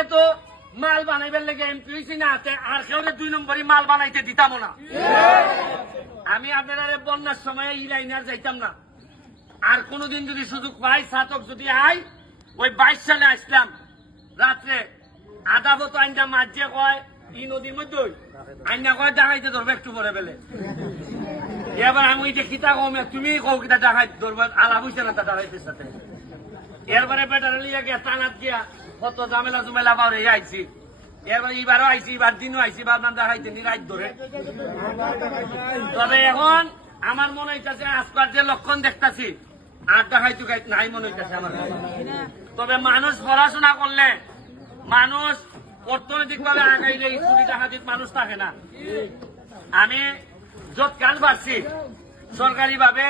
নিজে তো মাল বানাইবার লেগে এমপি হয়েছি না, আর কেউ 2 নম্বরই মাল বানাইতে দিতাম না। আমি আপনারা বন্যার সময় এই লাইনার যাইতাম না। আর কোনদিন যদি সুযোগ পাই, ছাতক যদি আই, ওই 22 সালে আসলাম রাত্রে আধা বতো আইনটা মাঝে কয় এই নদীর মধ্যে আইনা কয় ডাকাইতে ধরবে একটু পরে বেলে। এবার আমি ওই যে খিতা কম, তুমি কও কিতা ডাকাই ধরবে, আলাপ হইছে না তা ডাকাইতের সাথে। এরপরে বেটারে লিয়া গিয়া টানাত গিয়া কত ঝামেলা জুমেলা পাওয়া আইছি। এরপরে এবারও আইছি, এবার দিনও আইছি, ভাবলাম দেখাইতে নি রাত ধরে। তবে এখন আমার মনে হইতেছে আজকাল যে লক্ষণ দেখতেছি আর দেখাইতে নাই মনে হইতেছে আমার। তবে মানুষ পড়াশোনা করলে, মানুষ অর্থনৈতিক ভাবে আগাইলে চুরি ডাকাতির মানুষ থাকে না। আমি যৎকাল পারছি সরকারি ভাবে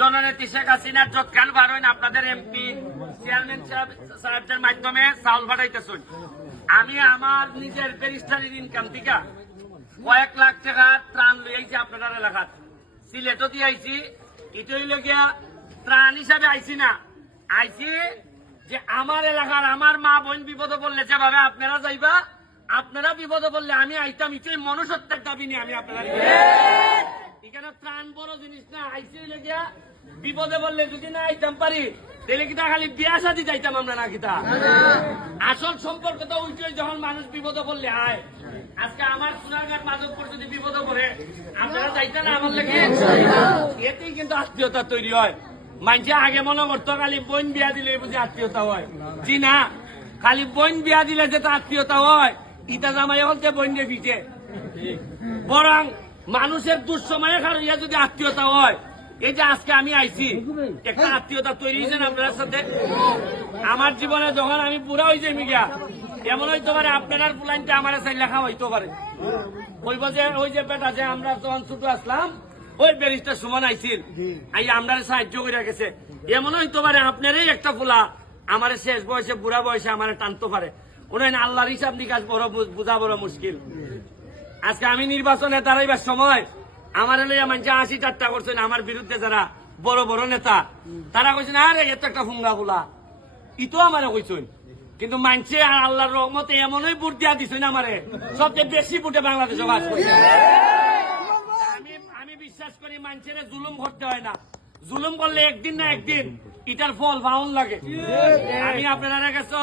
জননেত্রী শেখ হাসিনার যৎকাল পারেন আপনাদের এমপি চেয়ারম্যান সাহেবদের মাধ্যমে চাউল পাঠাইতেছেন। আমি আমার নিজের ব্যারিস্টারির ইনকাম থেকে কয়েক লাখ টাকা ত্রাণ লইয়াছি আপনাদের এলাকার। সিলেটও দিয়ে আইছি, এটাই লগিয়া ত্রাণ হিসাবে আইছি না, আইছি যে আমার এলাকার আমার মা বোন বিপদে পড়লে যেভাবে আপনারা যাইবা, আপনারা বিপদে পড়লে আমি আইতাম, এটাই মনুষ্যত্বের দাবি নিয়ে আমি আপনারা এখানে ত্রাণ বড় জিনিস না। আইসি লেগিয়া বিপদে বললে যদি না আইতাম পারি, তাহলে কিতা খালি বিয়া শাদি যাইতাম আমরা না কিতা। আসল সম্পর্ক তো ওইটাই, যখন মানুষ বিপদে পড়লে আয়। আজকে আমার সোনারঘাট মাধবপুর যদি বিপদে পড়ে, আপনারা যাইতেন না আমার লেগে, এতেই কিন্তু আত্মীয়তা তৈরি হয়। মানুষে আগে মনে করতো খালি বোন বিয়া দিলে বুঝি আত্মীয়তা হয়। জি না, খালি বোন বিয়া দিলে যেটা আত্মীয়তা হয়, ইটা জামাই হলতে বোন দিয়ে পিঠে। বরং মানুষের দুঃসময়ে খারিয়া যদি আত্মীয়তা হয়, এই যে আজকে আমি আইছি, একটা আত্মীয়তা তৈরি হয়েছে আপনার সাথে। আমার জীবনে যখন আমি পুরা হয়েছে মিগা, এমন হইতে পারে আপনার প্লানটা আমার সাইড লেখা হইতে পারে। ওই যে বেটা যে আমরা যখন ছোট আসলাম, ওই ব্যারিস্টার সুমন আইছিল, আমরা সাহায্য করে গেছে। এমন হইতে পারে আপনারই একটা ফুলা আমার শেষ বয়সে বুড়া বয়সে আমার টানতে পারে। উনি আল্লাহর হিসাব নিকাশ বড় বোঝা বড় মুশকিল। আজকে আমি নির্বাচনে দাঁড়াইবার সময় আমার লইয়া মানুষ 80 ঠাট্টা করছেন। আমার বিরুদ্ধে যারা বড় বড় নেতা, তারা কইছেন আরে এত একটা ফুঙ্গা ফুলা, ইতো আমারে কইছেন। কিন্তু মানছে আল্লাহর রহমতে এমনই ভোট দিয়া দিছেন আমারে, সবচেয়ে বেশি ভোটে বাংলাদেশে বাস করছে। আমি বিশ্বাস করি মানুষের জুলুম করতে হয় না, জুলুম করলে একদিন না একদিন এটার ফল পাউন লাগে। আমি আপনারা কাছে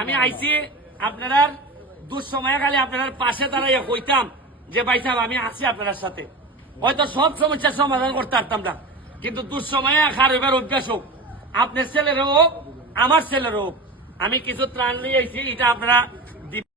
আমি আইছি, আপনারা দুঃসময়ে খালি আপনার পাশে দাঁড়াইয়া কইতাম যে ভাই সাহেব আমি আছি আপনার সাথে। হয়তো সব সমস্যার সমাধান করতে পারতাম না, কিন্তু দুঃসময়ে খার হইবার অভ্যাস হোক, আপনার ছেলের হোক আমার ছেলের হোক, আমি কিছু ত্রাণ নিয়ে আইছি, এটা আপনারা